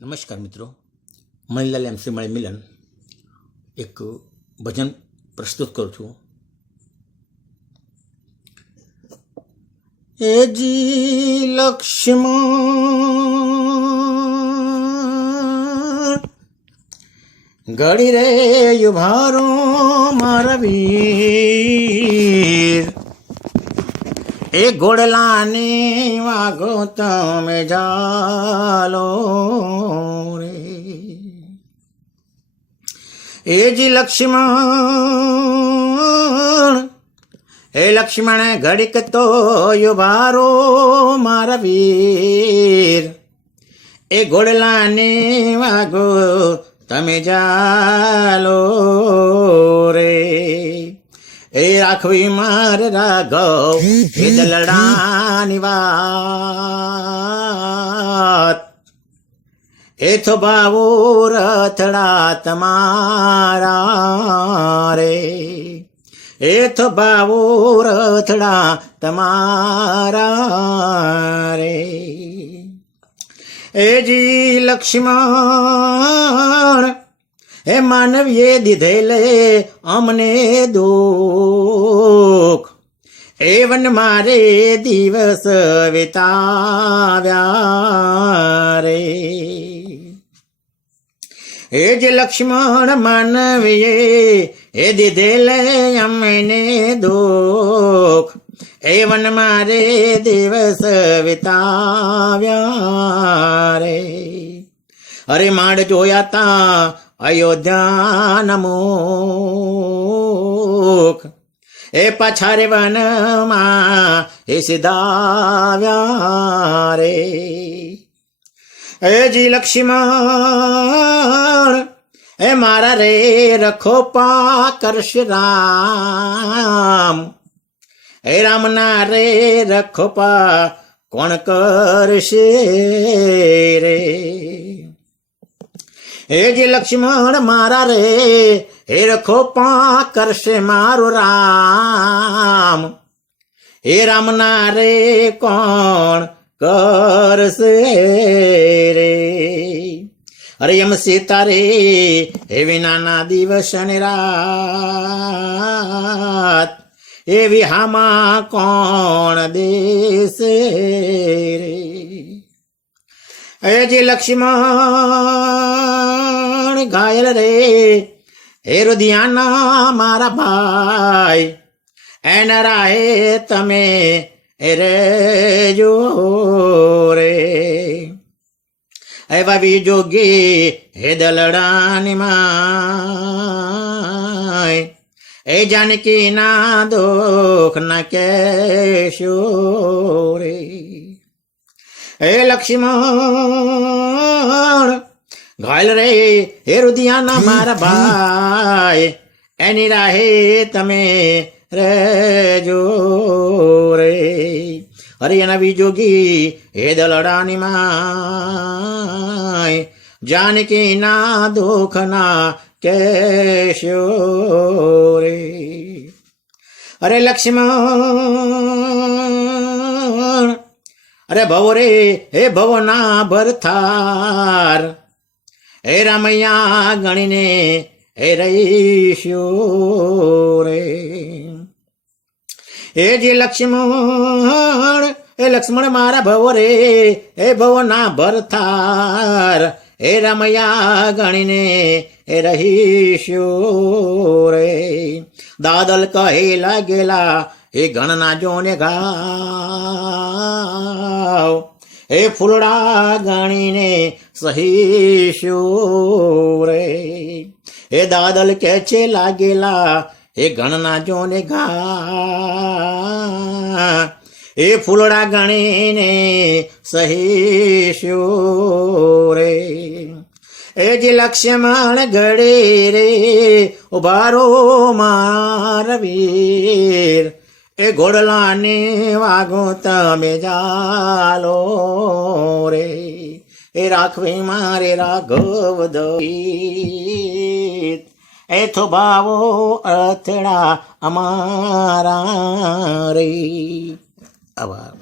નમસ્કાર મિત્રો, મણિલાલ એમસી મળી મિલન એક ભજન પ્રસ્તુત કરું છું. એ જી લક્ષ્મણ ઘડી રે યુભારો મારા વીર, એ ઘોડલાને વાગો તમે જાલો રે. એ જી લક્ષ્મણ, એ લક્ષ્મણ ઘડીક તો યુભારો મારા વીર, એ ઘોડલાને વાગો તમે જાલો રે. એ રાખવી મારે રાઘવ એ દલડાની વાત, એ તો ભાવો રથડા તમારા રે, એ તો ભાવો રથડા તમારા રે. એ જી લક્ષ્મણ, એ માનવીએ દીધેલે અમને દુઃખ, એ વન મારે દિવસ વિતાવ્યા રે. એ જે લક્ષ્મણ માનવીએ એ દીધેલે અમને દુઃખ, એ વન મારે દિવસ વિતાવ્યા રે. અરે માંડ જોયા તા અયોધ્યા મુખ, એ પછારે વનમાં એ સીધાવ્યા રે. એ જી લક્ષ્મણ, એ મારા રે રખો પા કરશે રામ, એ રામના રે રખો પા કોણ કરશે રે. એ જે લક્ષ્મણ મારા રે એ રખો પા કરશે મારું રામ, એ રામના રે કોણ કરશે રે. અરે એમ સીતા રે એ વિનાના દિવસ ને રાત, એવી હામાં કોણ દેશે રે. એ જે લક્ષ્મણ ઘાયલ રે એ રુધિયાના મારા ભાઈ, એના રાહે તમે એ રેજો રે. એવા બીજોગી હે દલડાની માય, એ જાનકી ના દુઃખ ના કેશો રે. એ લક્ષ્મણ ઘાયલ રે એ રુધિયાના મારા ભાઈ, એની રાહે તમે રેજો રે. અરે એના વિજોગી હે દલડાની માય, જાનકી ના દુઃખ ના કેશો રે. અરે લક્ષ્મણ, અરે ભવો રે હે ભવો ના ભરથાર, હે રામૈયા ગણીને હે રહીશું રે. એ જે લક્ષ્મણ, એ લક્ષ્મણ મારા ભવો રે હે ભવો ના ભરથાર, હે રામૈયા ગણીને હે રહીશું રે. દાદલ કહે લાગેલા એ ગણના જોને ગાવ, એ ફૂલડા ગણીને સહીશું રે. એ દાદલ કે છે લાગેલા એ ગણના જોને ગા, એ ફૂલડા ગણીને સહીશું રે. એ જે લક્ષ્મણ ઘડે રે ઉભારો મારા વીર, એ ઘોડલાને વાગો તમે જાલો રે. એ રાખવી મારે રાઘવ દોત, એ તો ભાવો અથડા અમારા રે. આભાર.